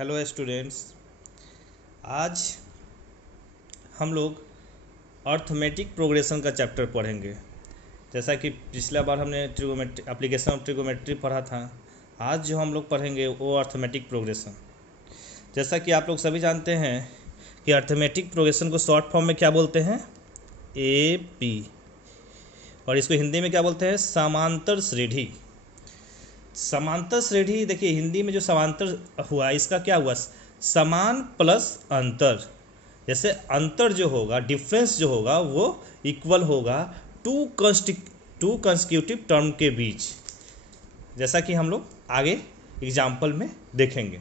Hello students. आज हम लोग अर्थमेटिक प्रोग्रेशन का चैप्टर पढ़ेंगे। जैसा कि पिछला बार हमने ट्रिगोमेट्री एप्लीकेशन ऑफ ट्रिगोमेट्री पढ़ा था, आज जो हम लोग पढ़ेंगे वो अर्थमेटिक प्रोग्रेशन। जैसा कि आप लोग सभी जानते हैं कि अर्थमेटिक प्रोग्रेशन को शॉर्ट फॉर्म में क्या बोलते हैं, AP, और इसको हिंदी में क्या बोलते हैं, समांतर श्रेणी। समांतर श्रेणी, देखिए हिंदी में जो समांतर हुआ इसका क्या हुआ, समान प्लस अंतर। जैसे अंतर जो होगा, डिफरेंस जो होगा वो इक्वल होगा टू कंसेक्यूटिव टर्म के बीच, जैसा कि हम लोग आगे एग्जाम्पल में देखेंगे।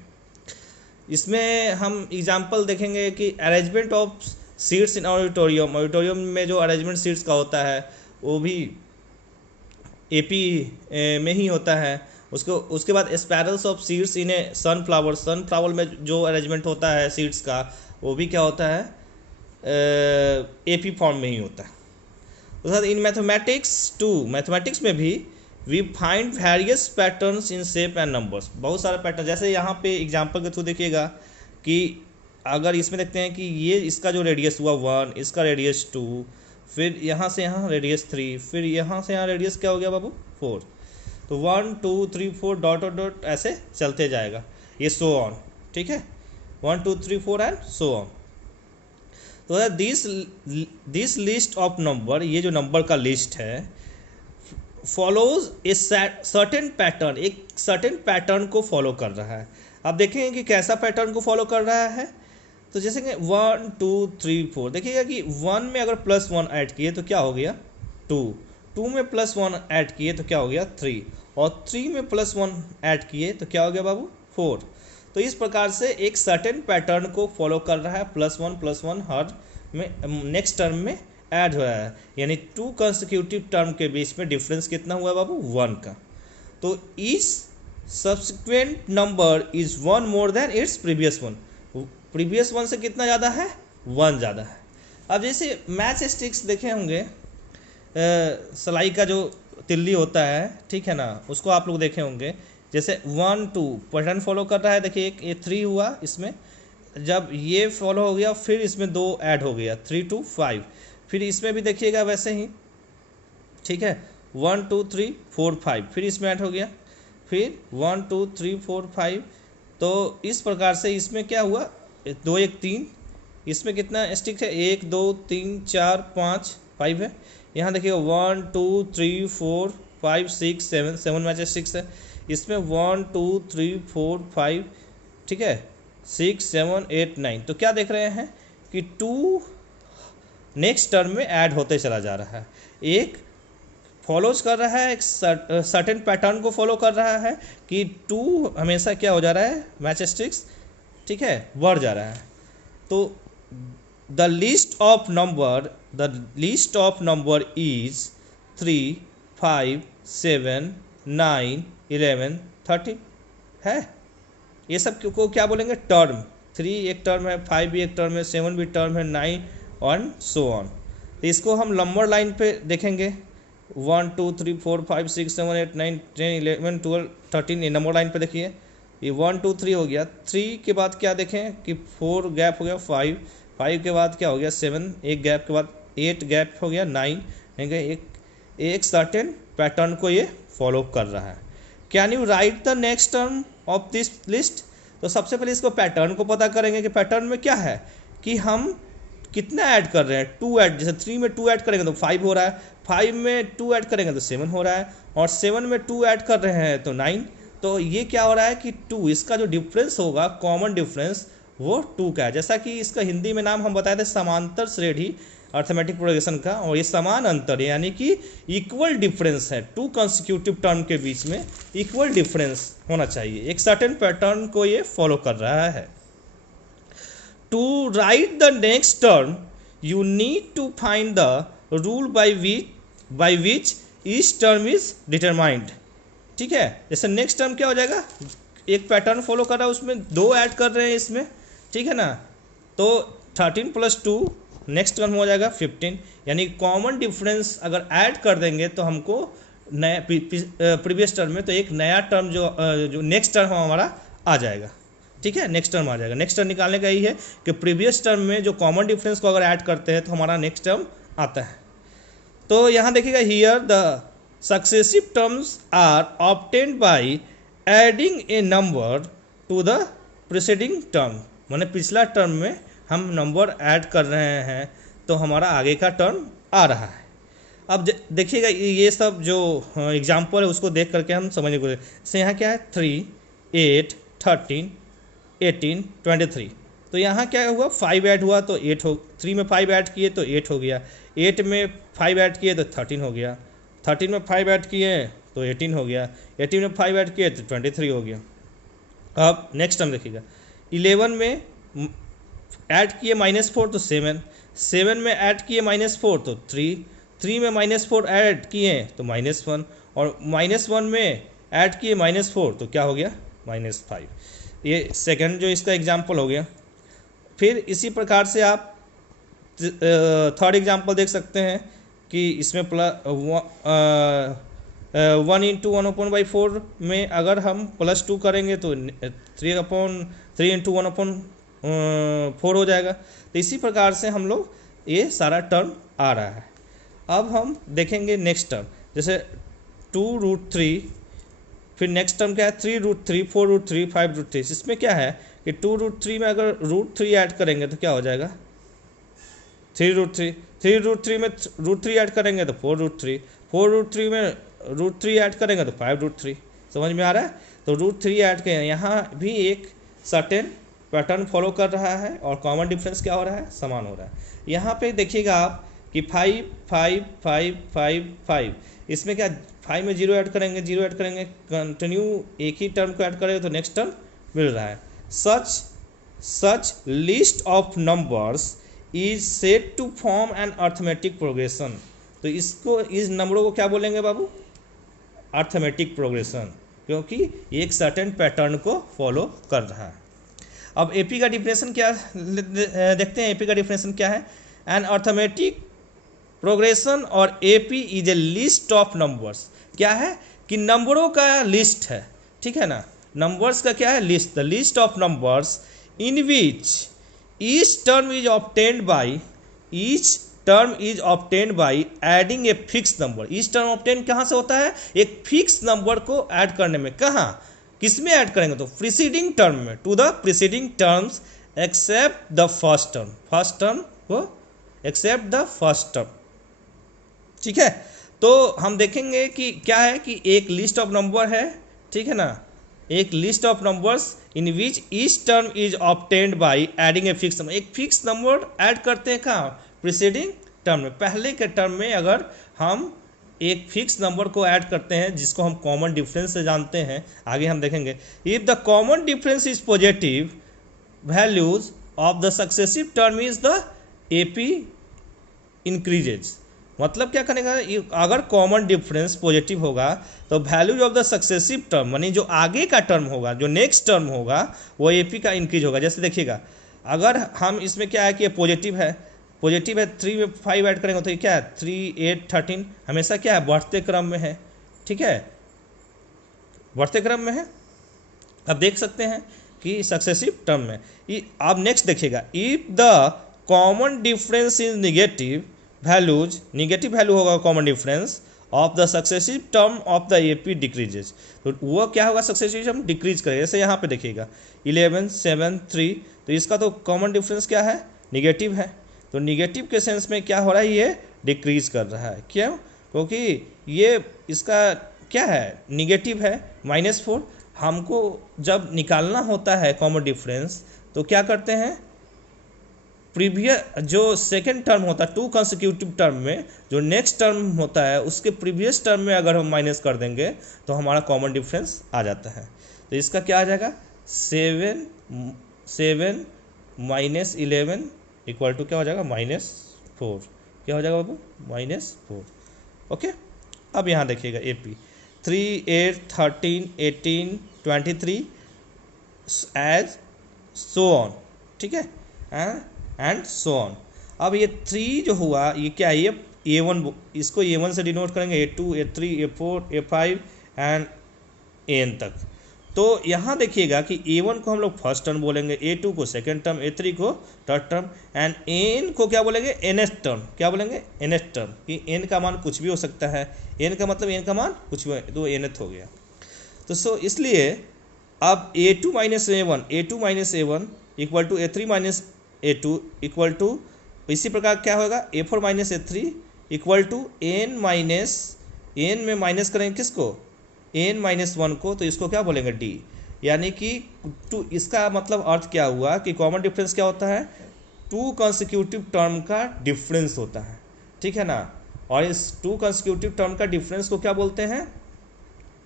इसमें हम एग्जाम्पल देखेंगे कि arrangement of seats in auditorium. Auditorium में जो अरेंजमेंट सीट्स का होता है वो भी AP में ही होता है। उसके बाद spirals of seeds in a sunflower. Sunflower में जो अरेंजमेंट होता है सीड्स का वो भी क्या होता है, AP फॉर्म में ही होता है। उसके बाद इन मैथमेटिक्स में भी we find various patterns in shape and numbers. बहुत सारे पैटर्न, जैसे यहाँ पे एग्जांपल के थ्रू देखिएगा कि अगर इसमें देखते हैं कि ये इसका जो रेडियस हुआ 1, इसका रेडियस 2, फिर यहाँ से यहाँ रेडियस 3, फिर यहाँ से यहाँ रेडियस क्या हो गया बाबू 4, तो 1 2 3 4 डॉट डॉट ऐसे चलते जाएगा, ये सो ऑन, ठीक है, 1 2 3 4 एंड सो ऑन। तो दिस लिस्ट ऑफ नंबर, ये जो नंबर का लिस्ट है, फॉलोज ए सर्टेन पैटर्न, एक सर्टेन पैटर्न को फॉलो कर रहा है। आप देखेंगे कि कैसा पैटर्न को फॉलो कर रहा है। तो जैसे कि 1 2 3 4, देखिएगा कि 1 में अगर +1 ऐड किए तो क्या हो गया 2, 2 में +1 ऐड किए तो क्या हो गया 3, और 3 में +1 ऐड किए तो क्या हो गया बाबू 4। तो इस प्रकार से एक सर्टेन पैटर्न को फॉलो कर रहा है, +1 हर में नेक्स्ट टर्म में ऐड हो रहा है, यानी 2 कंसेक्यूटिव टर्म के बीच में डिफरेंस कितना हुआ बाबू 1 का। तो इस subsequent number is 1 more than its previous one, previous one से कितना ज़्यादा है 1 ज़्यादा है। अब जैसे मैच स्टिक्स देखे होंगे, सलाई का जो तिल्ली होता है, ठीक है ना, उसको आप लोग देखे होंगे। जैसे 1 2 पैटर्न फॉलो कर रहा है, देखिए एक ये 3 हुआ, इसमें जब ये फॉलो हो गया फिर इसमें 2 ऐड हो गया 3 2 5, फिर इसमें भी देखिएगा वैसे ही, ठीक है, 1 2 3 4 5, फिर इसमें ऐड हो गया, फिर 1 2 3 4 5। तो इस प्रकार से इसमें क्या हुआ 2 1 3, इसमें कितना स्टिक है 1 2 3 4 5 5 है। यहाँ देखिए 1 2 3 4 5 6 7 मैच स्टिक्स है। इसमें 1 2 3 4 5, ठीक है, 6 7 8 9। तो क्या देख रहे हैं कि 2 नेक्स्ट टर्म में ऐड होते चला जा रहा है, एक फॉलोज कर रहा है, एक सर्टेन पैटर्न को फॉलो कर रहा है कि 2 हमेशा क्या हो जा रहा है मैच स्टिक्स, ठीक है, बढ़ जा रहा है। तो the list of number is 3 5 7 9 11 13 है। ये सब को क्या बोलेंगे टर्म, 3 एक टर्म है, 5 भी एक टर्म है, 7 भी टर्म है, 9 और सो ऑन। तो इसको हम नंबर लाइन पे देखेंगे 1 2 3 4 5 6 7 8 9 10 11 12 13, ये नंबर लाइन पे देखिए, ये 1 2 3 हो गया। 3 के बाद क्या देखें कि 4 गैप हो गया 5 के बाद क्या हो गया 7, एक गैप के बाद 8 गैप हो गया 9, एक सर्टेन पैटर्न को ये फॉलो कर रहा है। Can you right the next term of this list. तो सबसे पहले इसको पैटर्न को पता करेंगे कि पैटर्न में क्या है, कि हम कितना ऐड कर रहे हैं, 2 ऐड, जैसे 3 में 2 ऐड करेंगे तो 5 हो रहा है, 5 में 2 ऐड करेंगे तो 7 हो रहा है, और 7 में 2 ऐड कर रहे हैं तो 9। तो ये क्या हो रहा है कि 2, इसका जो डिफरेंस होगा, कॉमन डिफरेंस, वो 2 का है। जैसा कि इसका हिंदी में नाम हम बताए थे समांतर श्रेणी अर्थमेटिक प्रोग्रेशन का, और ये समान अंतर यानी कि इक्वल डिफरेंस है, 2 कंसेक्यूटिव टर्म के बीच में इक्वल डिफरेंस होना चाहिए, एक सर्टेन पैटर्न को ये फॉलो कर रहा है। To write the next term you need to find the rule by which each term is determined, ठीक है। जैसे नेक्स्ट टर्म क्या हो जाएगा, एक पैटर्न फॉलो कर रहा है, उसमें 2 ऐड कर रहे हैं इसमें, ठीक है ना, तो 13 + 2 नेक्स्ट टर्म हो जाएगा 15, यानी कॉमन डिफरेंस अगर ऐड कर देंगे तो हमको नया प्रीवियस टर्म में तो एक नया टर्म जो नेक्स्ट टर्म हमारा आ जाएगा। ठीक है, नेक्स्ट टर्म आ जाएगा। नेक्स्ट टर्म निकालने का यही है कि प्रीवियस टर्म में जो कॉमन डिफरेंस को अगर ऐड करते हैं तो हमारा नेक्स्ट टर्म आता है। तो यहाँ देखिएगा, here the successive terms are obtained by adding a number to the preceding term, माने पिछला टर्म में हम नंबर ऐड कर रहे हैं तो हमारा आगे का टर्म आ रहा है। अब देखिएगा ये सब जो एग्जाम्पल है उसको देख करके हम समझने को, जैसे यहाँ क्या है 3, 8, 13, 18, 23, तो यहाँ क्या हुआ 5 ऐड हुआ तो 8 हो, 3 में 5 ऐड किए तो 8 हो गया, 8 में 5 ऐड किए तो 13 हो गया, 13 में 5 ऐड किए तो 18 हो गया, 18 में 5 ऐड किए तो 23 हो गया। अब नेक्स्ट टर्म देखिएगा, 11 में ऐड किए -4 तो 7, 7 में ऐड किए -4 तो 3, 3 में -4 ऐड किए तो -1, और -1 में ऐड किए -4 तो क्या हो गया -5। ये सेकंड जो इसका एग्जाम्पल हो गया। फिर इसी प्रकार से आप थर्ड एग्जाम्पल देख सकते हैं कि इसमें +1 × 1/4 में अगर हम +2 करेंगे तो 3 × 1/4 हो जाएगा। तो इसी प्रकार से हम लोग ये सारा टर्म आ रहा है। अब हम देखेंगे नेक्स्ट टर्म, जैसे 2√3, फिर नेक्स्ट टर्म क्या है 3√3, 4√3, 5√3। इसमें क्या है कि 2√3 में अगर √3 ऐड करेंगे तो क्या हो जाएगा 3√3, 3√3 में √3 ऐड करेंगे तो 4√3, 4√3 में √3 ऐड करेंगे तो 5√3। समझ में आ रहा है? तो √3 ऐड करें, यहाँ भी एक सर्टेन पैटर्न फॉलो कर रहा है और कॉमन डिफरेंस क्या हो रहा है, समान हो रहा है। यहाँ पे देखिएगा आप कि 5, 5, 5, 5, 5, इसमें क्या 5 में 0 ऐड करेंगे, 0 ऐड करेंगे, कंटिन्यू एक ही टर्म को ऐड करेंगे तो नेक्स्ट टर्म मिल रहा है। Such list of numbers is said to form an arithmetic progression. तो इसको, इस नंबरों को क्या बोलेंगे बाबू, अर्थमेटिक प्रोग्रेशन, क्योंकि एक सर्टेन पैटर्न को फॉलो कर रहा है। अब एपी का डिफिनेशन क्या देखते हैं। एपी का डिफिनेशन क्या है, एन अर्थमेटिक प्रोग्रेशन और AP is a list of numbers. क्या है कि नंबरों का लिस्ट है, ठीक है ना, नंबर्स का क्या है list, the list of numbers in which each term is obtained by adding a fix number. Each term obtain कहाँ से होता है, एक फिक्स नंबर को ऐड करने में। कहाँ, किस में ऐड करेंगे तो प्रीसीडिंग टर्म में, to the preceding terms except the first term, first term को एक्सेप्ट द फर्स्ट टर्म, ठीक है। तो हम देखेंगे कि क्या है कि एक लिस्ट ऑफ नंबर है, ठीक है ना, एक list of numbers in which each term is obtained by adding a fix number. एक फिक्स नंबर ऐड करते हैं कहाँ, प्रीसीडिंग टर्म में। पहले के टर्म में अगर हम एक फिक्स नंबर को ऐड करते हैं जिसको हम कॉमन डिफरेंस से जानते हैं, आगे हम देखेंगे। If the common difference is positive, values of the successive term is the AP increases. मतलब क्या करेगा, अगर कॉमन डिफरेंस पॉजिटिव होगा तो values of the successive term, यानी जो आगे का टर्म होगा, जो नेक्स्ट टर्म होगा, वो एपी का इंक्रीज होगा। जैसे देखिएगा, अगर हम इसमें क्या है कि पॉजिटिव है, 3 में 5 ऐड करेंगे तो ये क्या है 3, 8, 13, हमेशा क्या है बढ़ते क्रम में है, ठीक है, बढ़ते क्रम में है। अब देख सकते हैं कि सक्सेसिव टर्म में। अब नेक्स्ट देखिएगा, if the common difference is negative values, negative value होगा common difference of the successive term of the AP decreases, तो वो क्या होगा, सक्सेसिव टर्म डिक्रीज करेगा। जैसे यहाँ पे देखिएगा 11, 7, 3, तो इसका तो कॉमन डिफरेंस क्या है, निगेटिव है। तो निगेटिव के सेंस में क्या हो रहा है, ये डिक्रीज कर रहा है। क्यों, क्योंकि ये इसका क्या है, निगेटिव है, -4। हमको जब निकालना होता है कॉमन डिफरेंस तो क्या करते हैं, प्रीवियस जो सेकेंड टर्म होता है 2 कंसेक्यूटिव टर्म में, जो नेक्स्ट टर्म होता है उसके प्रीवियस टर्म में अगर हम माइनस कर देंगे तो हमारा कॉमन डिफरेंस आ जाता है। तो इसका क्या आ जाएगा, 7 -11 इक्वल टू क्या हो जाएगा, -4। क्या हो जाएगा बाबू, -4। ओके। अब यहाँ देखिएगा एपी 3, 8, 13, 18, 23 एज सो ऑन, ठीक है, एंड सो ऑन। अब ये 3 जो हुआ ये क्या है, ये A1, इसको A1 से डिनोट करेंगे, A2, A3, A4, A5 and An तक। तो यहाँ देखिएगा कि A1 को हम लोग फर्स्ट टर्म बोलेंगे, A2 को सेकंड टर्म, A3 को थर्ड टर्म, एंड N को क्या बोलेंगे, nth टर्म। क्या बोलेंगे, nth टर्म, कि n का मान कुछ भी हो सकता है, n का मतलब n का मान कुछ भी, तो nth हो गया। तो सो इसलिए अब A2 minus A1 equal to A3 minus A2 equal to, इसी प्रकार क्या होगा, A4 minus A3 equal to n में माइनस करेंगे किसको, n माइनस 1 को, तो इसको क्या बोलेंगे, d। यानी कि टू, इसका मतलब अर्थ क्या हुआ कि कॉमन डिफरेंस क्या होता है, टू कंसेक्यूटिव टर्म का डिफरेंस होता है, ठीक है ना। और इस टू कंसेक्यूटिव टर्म का डिफरेंस को क्या बोलते हैं,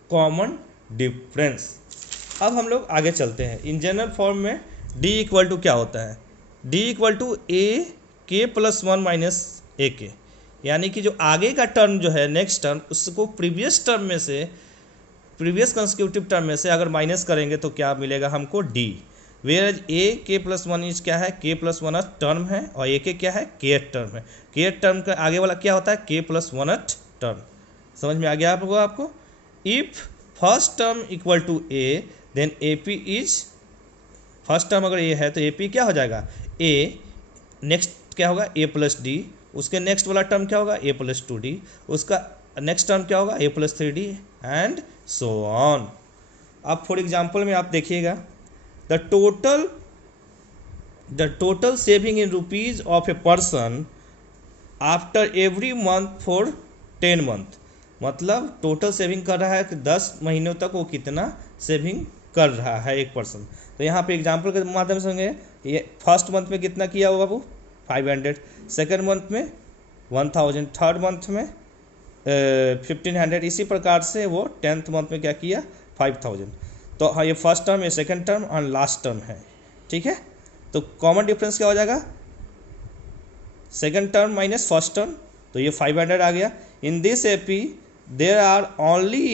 कॉमन डिफरेंस। अब हम लोग आगे चलते हैं। इन जनरल फॉर्म में d इक्वल टू क्या होता है, d equal to a k plus 1 minus a k, यानी कि जो आगे का टर्म जो है, नेक्स्ट टर्म, उसको प्रीवियस टर्म में से, प्रीवियस कंसेक्यूटिव टर्म में से अगर माइनस करेंगे तो क्या मिलेगा हमको, d। वेयर ए के प्लस 1 इज क्या है, k प्लस 1 टर्म है, और ए के क्या है, k टर्म है। k टर्म का आगे वाला क्या होता है, k प्लस 1 टर्म। समझ में आ गया आपको। If first term equal to a then A P is, first term अगर a है तो ए पी क्या हो जाएगा, a, नेक्स्ट क्या होगा, a प्लस डी, उसके नेक्स्ट वाला टर्म क्या होगा, a प्लस 2d, उसका नेक्स्ट टर्म क्या होगा, a plus 3d, and so on. अब फॉर एग्जाम्पल में आप देखिएगा, the total saving in rupees of a person after every month for 10 month, मतलब टोटल सेविंग कर रहा है कि 10 महीनों तक वो कितना सेविंग कर रहा है एक पर्सन। तो यहाँ पे एग्जाम्पल के माध्यम से होंगे, ये फर्स्ट मंथ में कितना किया होगा वो 500, सेकेंड मंथ में 1000, थर्ड मंथ में 1500, इसी प्रकार से वो 10th मंथ में क्या किया 5000। तो हाँ, ये फर्स्ट टर्म, ये सेकेंड टर्म और लास्ट टर्म है, ठीक है। तो कॉमन डिफरेंस क्या हो जाएगा, second term minus first term, तो ये 500 आ गया। In this AP there are only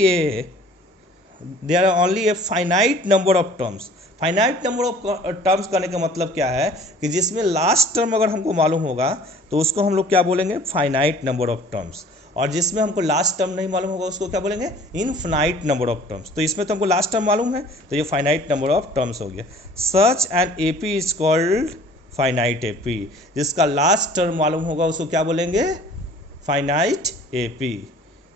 a finite number of terms. Finite number of terms करने का मतलब क्या है कि जिसमें लास्ट टर्म अगर हमको मालूम होगा तो उसको हम लोग क्या बोलेंगे, फाइनाइट नंबर ऑफ टर्म्स, और जिसमें हमको लास्ट टर्म नहीं मालूम होगा उसको क्या बोलेंगे, इनफिनाइट नंबर ऑफ टर्म्स। तो इसमें तो हमको लास्ट टर्म मालूम है, तो ये फाइनाइट नंबर ऑफ टर्म्स हो गया। Such an AP is called finite AP, जिसका लास्ट टर्म मालूम होगा उसको क्या बोलेंगे, फाइनाइट एपी।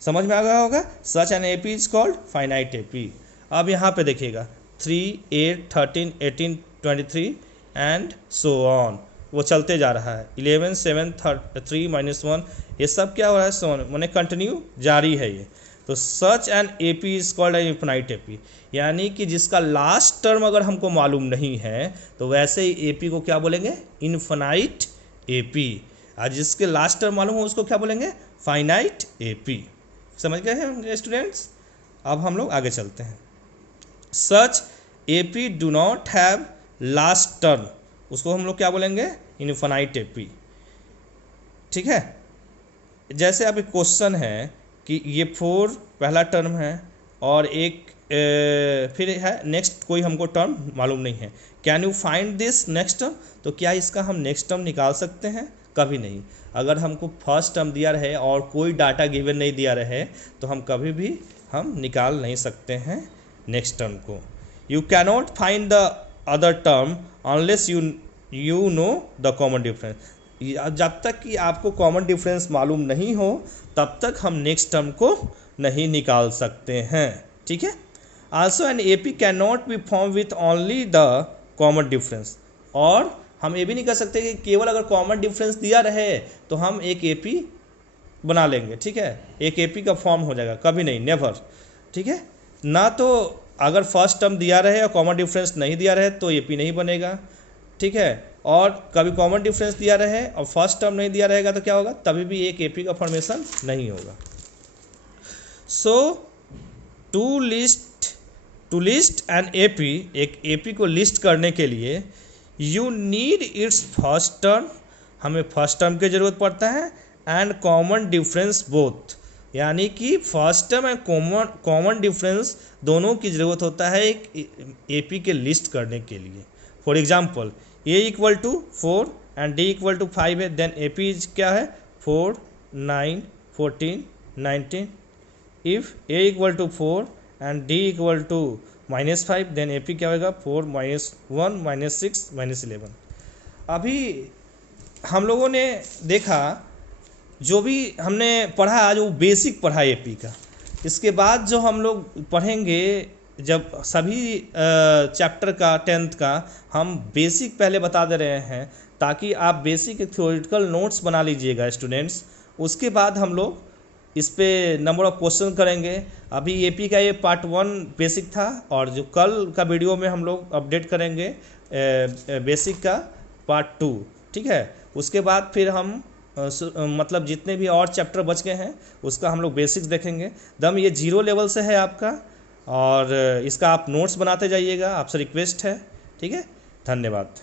समझ में आ गया होगा, such an AP is called finite AP. अब यहाँ पे देखिएगा 3, 8, 13, 18, 23 एंड सो ऑन, वो चलते जा रहा है। 11, 7, 3, -1, ये सब क्या हो रहा है, सो ऑन, मैंने कंटिन्यू जारी है ये। तो such an A P is called an infinite A P, यानी कि जिसका लास्ट टर्म अगर हमको मालूम नहीं है तो वैसे ही ए पी को क्या बोलेंगे, इनफिनाइट ए पी, और जिसके लास्ट टर्म मालूम हो उसको क्या बोलेंगे, फाइनाइट ए पी। समझ गए हैं स्टूडेंट्स। अब हम लोग आगे चलते हैं। Such A P do not have last term, उसको हम लोग क्या बोलेंगे, इनफिनाइट ए पी, ठीक है। जैसे अब एक क्वेश्चन है कि ये 4 पहला टर्म है और एक फिर है नेक्स्ट कोई हमको टर्म मालूम नहीं है, can you find this next term, तो क्या इसका हम नेक्स्ट टर्म निकाल सकते हैं, कभी नहीं। अगर हमको फर्स्ट टर्म दिया रहे और कोई डाटा गिवन नहीं दिया रहे तो हम कभी भी हम निकाल नहीं सकते हैं नेक्स्ट टर्म को। You cannot find the other term unless you know the common difference, जब तक कि आपको कॉमन डिफरेंस मालूम नहीं हो तब तक हम नेक्स्ट टर्म को नहीं निकाल सकते हैं, ठीक है। Also an A P can not be form with only the common difference, और हम ये भी नहीं कर सकते कि केवल अगर कॉमन डिफरेंस दिया रहे तो हम एक ए पी बना लेंगे, ठीक है, एक ए पी का फॉर्म हो जाएगा, कभी नहीं, नेवर, ठीक है ना। तो अगर फर्स्ट टर्म दिया रहे और कॉमन डिफरेंस नहीं दिया रहे तो ए पी नहीं बनेगा, ठीक है। और कभी कॉमन डिफरेंस दिया रहे और फर्स्ट टर्म नहीं दिया रहेगा तो क्या होगा, तभी भी एक एपी का फॉर्मेशन नहीं होगा। सो टू लिस्ट एन एपी, एक एपी को लिस्ट करने के लिए you need it's first term, हमें फर्स्ट टर्म की ज़रूरत पड़ता है, एंड कॉमन डिफरेंस बोथ, यानी कि first term and common difference दोनों की ज़रूरत होता है एक एपी के लिस्ट करने के लिए। For example a equal to 4 and d equal to 5 है, देन ए पी क्या है 4, 9, 14, 19। If a equal to 4 and d equal to -5, then AP क्या होगा 4 -1 -6 -11। अभी हम लोगों ने देखा जो भी हमने पढ़ा आज वो बेसिक पढ़ा AP का। इसके बाद जो हम लोग पढ़ेंगे जब सभी चैप्टर का 10th का हम बेसिक पहले बता दे रहे हैं ताकि आप बेसिक थ्योरेटिकल नोट्स बना लीजिएगा स्टूडेंट्स। उसके बाद हम लोग इस पे नंबर ऑफ क्वेश्चन करेंगे। अभी AP का ये पार्ट 1 बेसिक था और जो कल का वीडियो में हम लोग अपडेट करेंगे बेसिक का पार्ट 2, ठीक है। उसके बाद फिर हम मतलब जितने भी और चैप्टर बच गए हैं उसका हम लोग बेसिक्स देखेंगे। दम ये 0 लेवल से है आपका और इसका आप नोट्स बनाते जाइएगा, आपसे रिक्वेस्ट है, ठीक है। धन्यवाद।